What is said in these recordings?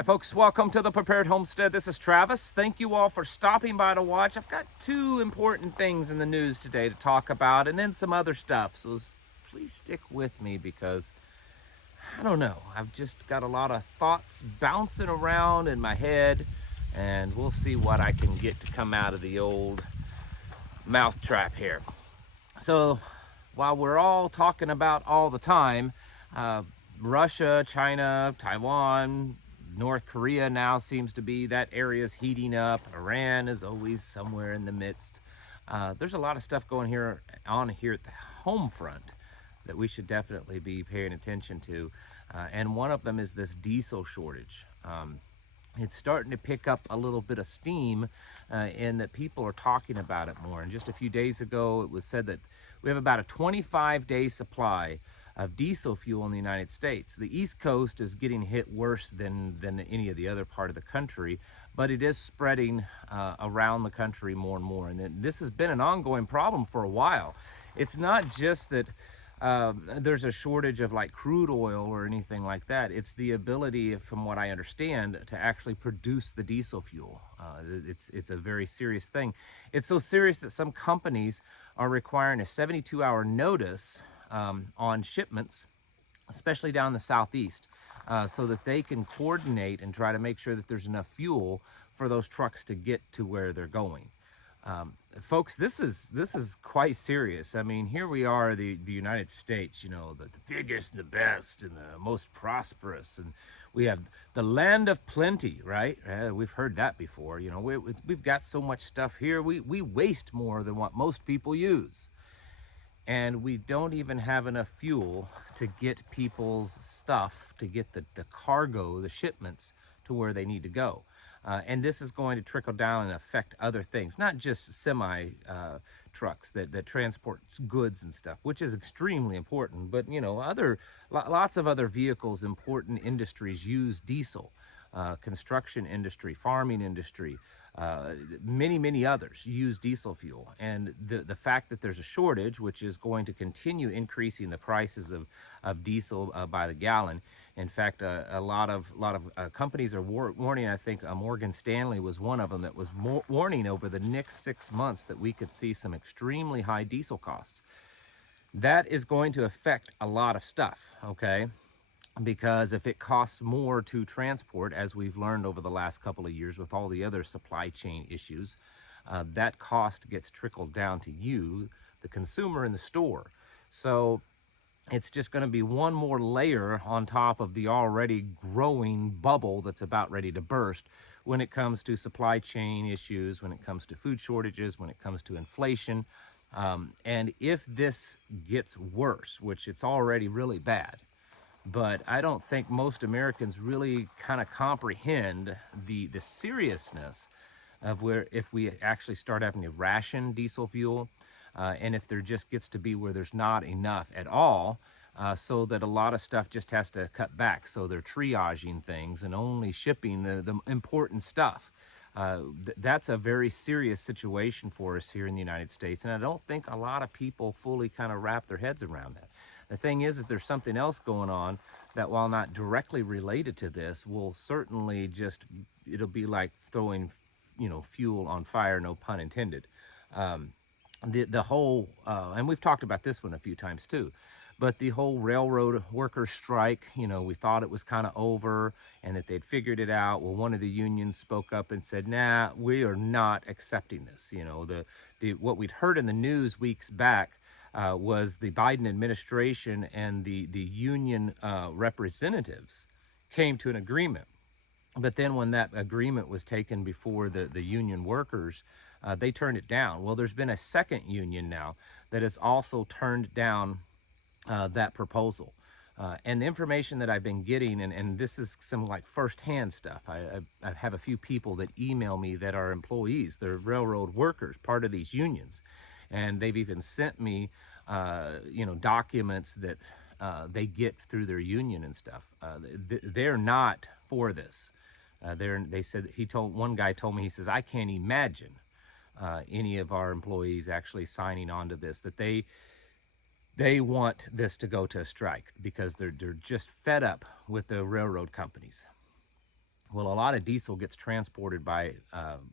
Hi folks, welcome to the Prepared Homestead. This is Travis. Thank you all for stopping by to watch. I've got two important things in the news today to talk about and then some other stuff. So please stick with me because I don't know. I've just got a lot of thoughts bouncing around in my head and we'll see what I can get to come out of the old mouth trap here. So while we're all talking about all the time, Russia, China, Taiwan, North Korea now seems to be, that area's heating up. Iran is always somewhere in the midst. There's a lot of stuff going on here at the home front that we should definitely be paying attention to. And one of them is this diesel shortage. It's starting to pick up a little bit of steam in that people are talking about it more. And just a few days ago, it was said that we have about a 25-day supply of diesel fuel in the United States. The East Coast is getting hit worse than any of the other part of the country, but it is spreading around the country more and more. And this has been an ongoing problem for a while. It's not just that there's a shortage of like crude oil or anything like that. It's the ability, from what I understand, to actually produce the diesel fuel. It's a very serious thing. It's so serious that some companies are requiring a 72-hour notice on shipments, especially down the southeast, so that they can coordinate and try to make sure that there's enough fuel for those trucks to get to where they're going. Folks, this is quite serious. I mean, here we are, the United States, you know, the biggest and the best and the most prosperous, and we have the land of plenty, right? We've heard that before. You know, we've got so much stuff here. We waste more than what most people use. And we don't even have enough fuel to get people's stuff, to get the cargo, the shipments, to where they need to go. And this is going to trickle down and affect other things, not just semi trucks that transport goods and stuff, which is extremely important, but you know, lots of other vehicles, important industries use diesel. Construction industry, farming industry, many others use diesel fuel. And the fact that there's a shortage, which is going to continue increasing the prices of diesel by the gallon. In fact, a lot of companies are warning. I think Morgan Stanley was one of them that was warning over the next 6 months that we could see some extremely high diesel costs. That is going to affect a lot of stuff, okay? Because if it costs more to transport, as we've learned over the last couple of years with all the other supply chain issues, that cost gets trickled down to you, the consumer in the store. So it's just going to be one more layer on top of the already growing bubble that's about ready to burst when it comes to supply chain issues, when it comes to food shortages, when it comes to inflation. And if this gets worse, which it's already really bad, but I don't think most Americans really kind of comprehend the seriousness of where, if we actually start having to ration diesel fuel, and if there just gets to be where there's not enough at all, so that a lot of stuff just has to cut back. So they're triaging things and only shipping the important stuff. That's a very serious situation for us here in the United States, and I don't think a lot of people fully kind of wrap their heads around that. The thing is there's something else going on that, while not directly related to this, will certainly just, it'll be like throwing, you know, fuel on fire, no pun intended. The whole, and we've talked about this one a few times too, but the whole railroad workers strike, you know, we thought it was kind of over and that they'd figured it out. Well, one of the unions spoke up and said, nah, we are not accepting this. You know, what we'd heard in the news weeks back was the Biden administration and the union representatives came to an agreement. But then when that agreement was taken before the union workers, they turned it down. Well, there's been a second union now that has also turned down that proposal. And the information that I've been getting, and this is some like firsthand stuff. I have a few people that email me that are employees, they're railroad workers, part of these unions. And they've even sent me, you know, documents that they get through their union and stuff. They're not for this. They said, one guy told me, he says, I can't imagine any of our employees actually signing on to this, that they want this to go to a strike because they're just fed up with the railroad companies. Well, a lot of diesel gets transported by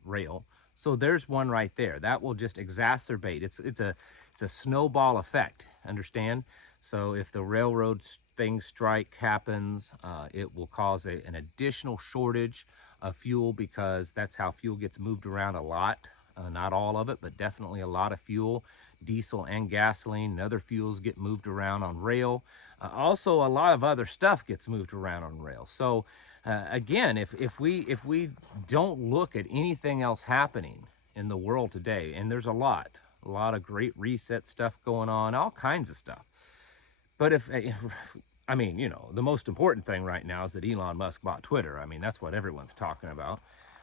rail. So there's one right there. That will just exacerbate. It's a snowball effect. Understand? So if the railroad thing strike happens, it will cause an additional shortage of fuel, because that's how fuel gets moved around a lot. Not all of it, but definitely a lot of fuel. Diesel and gasoline and other fuels get moved around on rail. Also, a lot of other stuff gets moved around on rail. So again, if we don't look at anything else happening in the world today, and there's a lot of great reset stuff going on, all kinds of stuff. But if I mean, the most important thing right now is that Elon Musk bought Twitter. I mean, that's what everyone's talking about.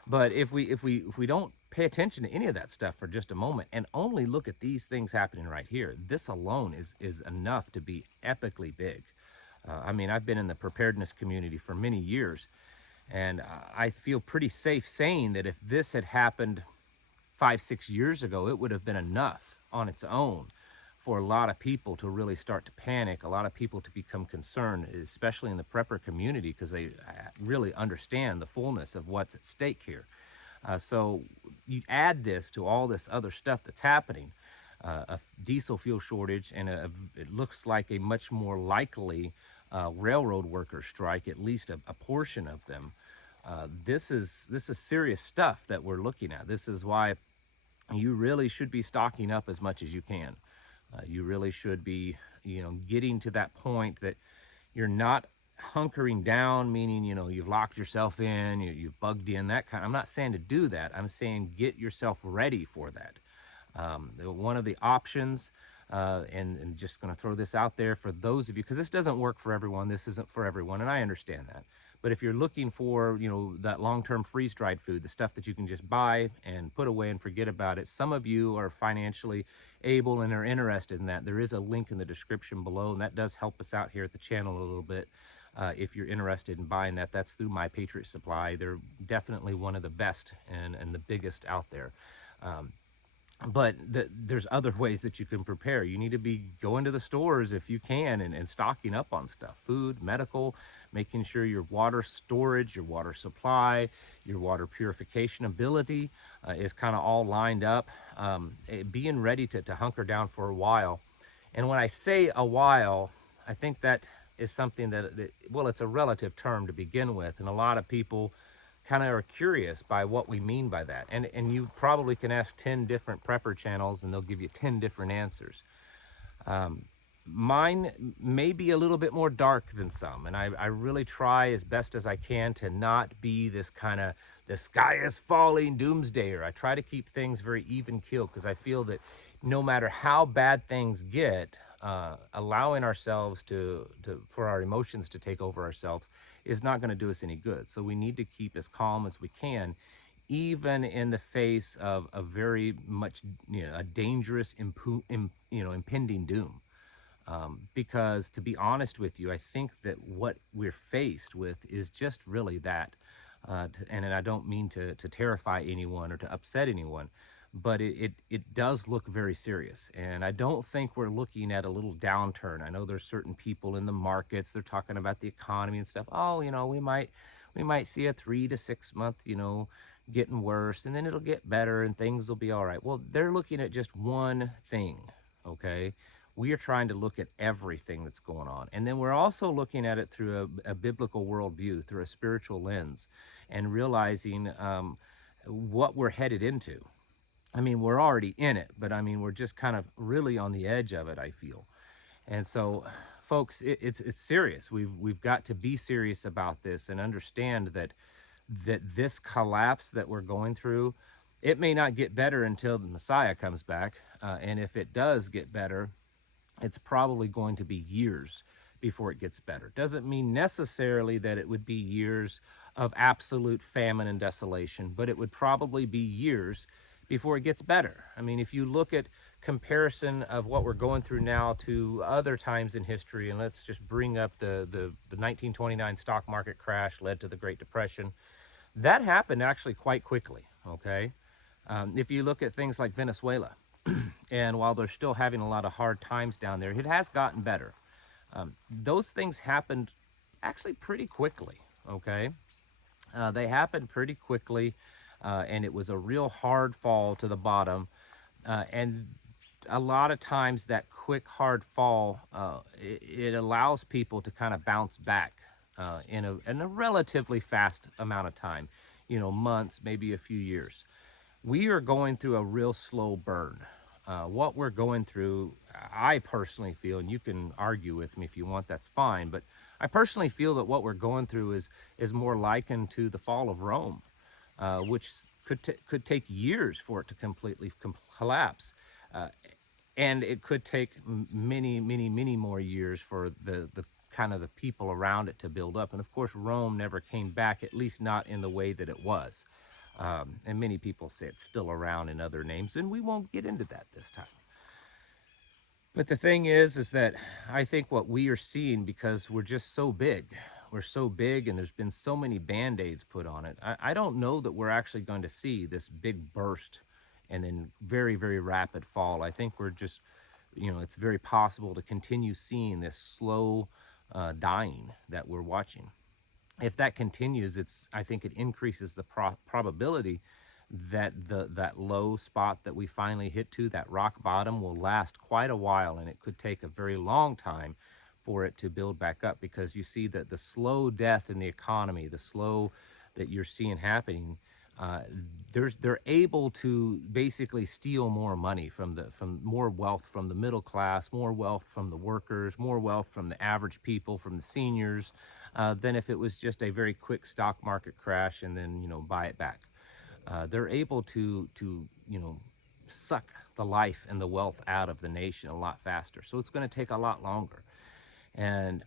But if we don't pay attention to any of that stuff for just a moment and only look at these things happening right here, this alone is enough to be epically big. I mean, I've been in the preparedness community for many years, and I feel pretty safe saying that if this had happened 5, 6 years ago, it would have been enough on its own for a lot of people to really start to panic, a lot of people to become concerned, especially in the prepper community, because they really understand the fullness of what's at stake here. So you add this to all this other stuff that's happening, a diesel fuel shortage, and it looks like a much more likely railroad worker strike, at least a portion of them. This is serious stuff that we're looking at. This is why you really should be stocking up as much as you can. You really should be, getting to that point that you're not hunkering down, meaning, you've locked yourself in, you've bugged in, that kind. I'm not saying to do that. I'm saying get yourself ready for that. One of the options, and just going to throw this out there for those of you, because this doesn't work for everyone. This isn't for everyone, and I understand that. But if you're looking for, that long-term freeze-dried food, the stuff that you can just buy and put away and forget about it, some of you are financially able and are interested in that. There is a link in the description below, and that does help us out here at the channel a little bit. If you're interested in buying that, that's through My Patriot Supply. They're definitely one of the best and the biggest out there. But there's other ways that you can prepare. You need to be going to the stores if you can and stocking up on stuff, food, medical, making sure your water storage, your water supply, your water purification ability is kind of all lined up. Being ready to hunker down for a while. And when I say a while, I think that is something that, well, it's a relative term to begin with. And a lot of people kind of are curious by what we mean by that. And you probably can ask 10 different prepper channels and they'll give you 10 different answers. Mine may be a little bit more dark than some, and I really try as best as I can to not be this kind of the sky is falling doomsdayer. I try to keep things very even keel, because I feel that no matter how bad things get, allowing ourselves for our emotions to take over ourselves is not going to do us any good. So we need to keep as calm as we can, even in the face of a very much, a dangerous, impending doom. Because to be honest with you, I think that what we're faced with is just really that. And I don't mean to terrify anyone or to upset anyone, but it does look very serious. And I don't think we're looking at a little downturn. I know there's certain people in the markets, they're talking about the economy and stuff. Oh, we might see a 3 to 6 month, getting worse, and then it'll get better and things will be all right. Well, they're looking at just one thing, okay? We are trying to look at everything that's going on. And then we're also looking at it through a biblical worldview, through a spiritual lens, and realizing what we're headed into. I mean, we're already in it, but I mean, we're just kind of really on the edge of it, I feel. And so, folks, it's serious. We've got to be serious about this and understand that this collapse that we're going through, it may not get better until the Messiah comes back. And if it does get better, it's probably going to be years before it gets better. Doesn't mean necessarily that it would be years of absolute famine and desolation, but it would probably be years before it gets better. I mean, if you look at comparison of what we're going through now to other times in history, and let's just bring up the 1929 stock market crash led to the Great Depression. That happened actually quite quickly, okay? If you look at things like Venezuela, and while they're still having a lot of hard times down there, it has gotten better. Those things happened actually pretty quickly, okay? They happened pretty quickly, and it was a real hard fall to the bottom. And a lot of times that quick hard fall, it allows people to kind of bounce back in a relatively fast amount of time, months, maybe a few years. We are going through a real slow burn. What we're going through, I personally feel, and you can argue with me if you want, that's fine, but I personally feel that what we're going through is more likened to the fall of Rome, which could take years for it to completely collapse. And it could take many, many, many more years for the kind of the people around it to build up. And of course, Rome never came back, at least not in the way that it was. And many people say it's still around in other names, and we won't get into that this time. But the thing is that I think what we are seeing, because we're just so big, we're so big and there's been so many band-aids put on it, I don't know that we're actually going to see this big burst and then very, very rapid fall. I think we're just, it's very possible to continue seeing this slow dying that we're watching. If that continues, I think it increases the probability that that low spot that we finally hit to, that rock bottom, will last quite a while, and it could take a very long time for it to build back up, because you see that the slow death in the economy, the slow that you're seeing happening, they're able to basically steal more money from more wealth from the middle class, more wealth from the workers, more wealth from the average people, from the seniors, than if it was just a very quick stock market crash and then buy it back. They're able to suck the life and the wealth out of the nation a lot faster. So it's going to take a lot longer. And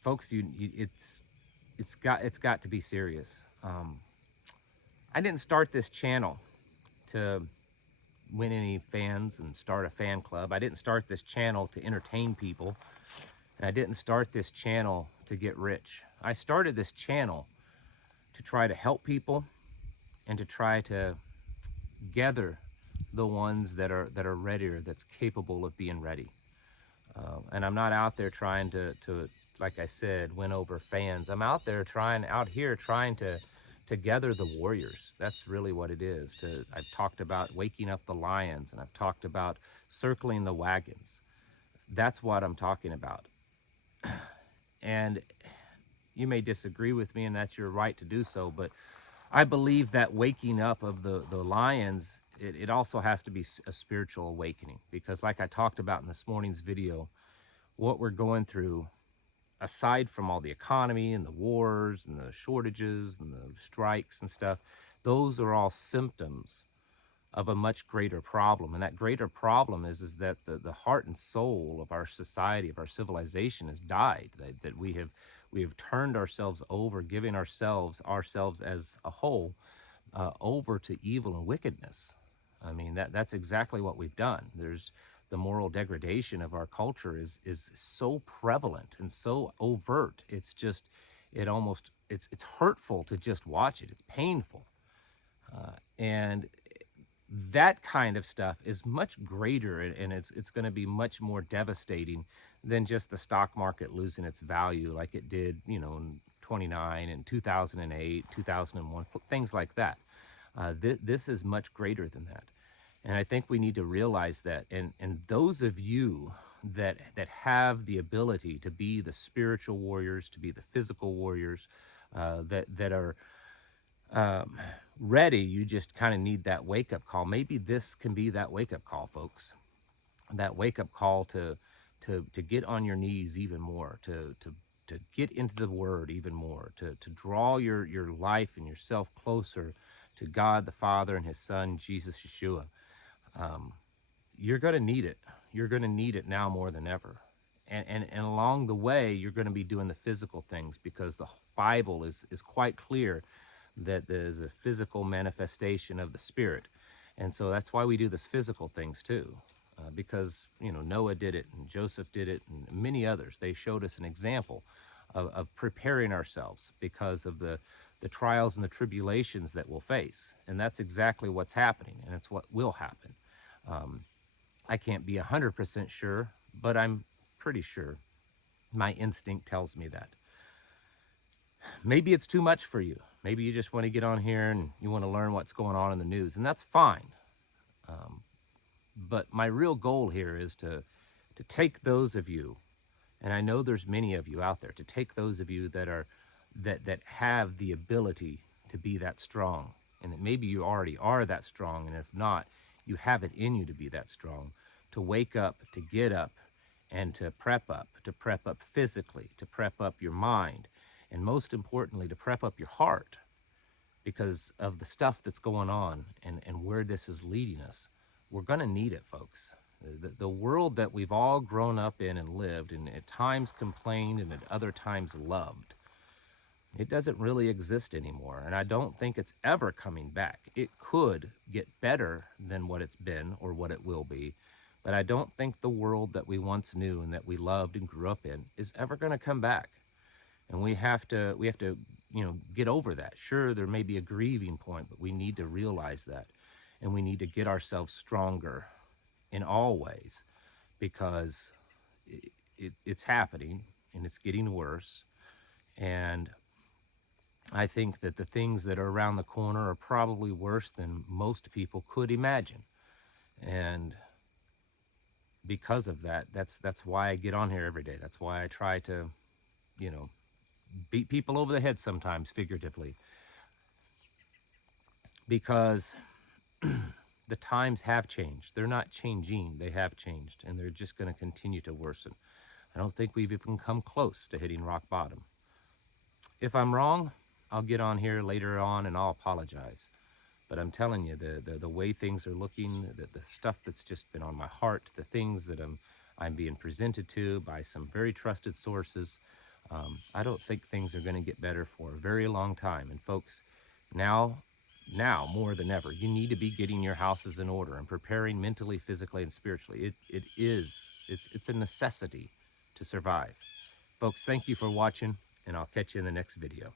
folks, it's got to be serious. I didn't start this channel to win any fans and start a fan club. I didn't start this channel to entertain people. And I didn't start this channel to get rich. I started this channel to try to help people and to try to gather the ones that are readier, that's capable of being ready. And I'm not out there trying to, like I said, win over fans. I'm out here trying to gather the warriors. That's really what it is. I've talked about waking up the lions, and I've talked about circling the wagons. That's what I'm talking about. And you may disagree with me, and that's your right to do so, but I believe that waking up of the lions, it also has to be a spiritual awakening, because like I talked about in this morning's video, what we're going through, aside from all the economy and the wars and the shortages and the strikes and stuff, those are all symptoms of a much greater problem. And that greater problem is that the heart and soul of our society, of our civilization, has died. That we have turned ourselves over, giving ourselves as a whole over to evil and wickedness. I mean, that's exactly what we've done. There's the moral degradation of our culture is so prevalent and so overt. It's just, it's hurtful to just watch it. It's painful. And that kind of stuff is much greater, and it's going to be much more devastating than just the stock market losing its value like it did, in 29 and 2008, 2001, things like that. This is much greater than that. And I think we need to realize that. And those of you that have the ability to be the spiritual warriors, to be the physical warriors, that are ready, you just kind of need that wake-up call. Maybe this can be that wake-up call, folks. That wake-up call to get on your knees even more, to get into the Word even more, to draw your life and yourself closer to God the Father and His Son, Jesus Yeshua. You're going to need it. You're going to need it now more than ever. And along the way, you're going to be doing the physical things, because the Bible is quite clear that there's a physical manifestation of the Spirit. And so that's why we do this physical things too, because Noah did it, and Joseph did it, and many others. They showed us an example of preparing ourselves because of the trials and the tribulations that we'll face. And that's exactly what's happening, and it's what will happen. I can't be 100% sure, but I'm pretty sure. My instinct tells me that. maybe it's too much for you. Maybe you just want to get on here and you want to learn what's going on in the news, and that's fine. But my real goal here is to take those of you, and I know there's many of you out there, to take those of you that have the ability to be that strong, and that maybe you already are that strong, and if not, you have it in you to be that strong, to wake up, to get up, and to prep up physically, to prep up your mind, and most importantly, to prep up your heart because of the stuff that's going on and where this is leading us. We're going to need it, folks. The world that we've all grown up in and lived, and at times complained and at other times loved, it doesn't really exist anymore. And I don't think it's ever coming back. It could get better than what it's been or what it will be, but I don't think the world that we once knew and that we loved and grew up in is ever going to come back. And we have to, get over that. Sure, there may be a grieving point, but we need to realize that. And we need to get ourselves stronger in all ways, because it's happening and it's getting worse. And I think that the things that are around the corner are probably worse than most people could imagine. And because of that, that's why I get on here every day. That's why I try to, beat people over the head sometimes, figuratively, because the times have changed. They're not changing, they have changed, and they're just going to continue to worsen. I don't think we've even come close to hitting rock bottom. If I'm wrong, I'll get on here later on and I'll apologize. But I'm telling you, the way things are looking, the stuff that's just been on my heart, the things that I'm being presented to by some very trusted sources, I don't think things are going to get better for a very long time. And folks, now more than ever, you need to be getting your houses in order and preparing mentally, physically, and spiritually. It's a necessity to survive. Folks, thank you for watching, and I'll catch you in the next video.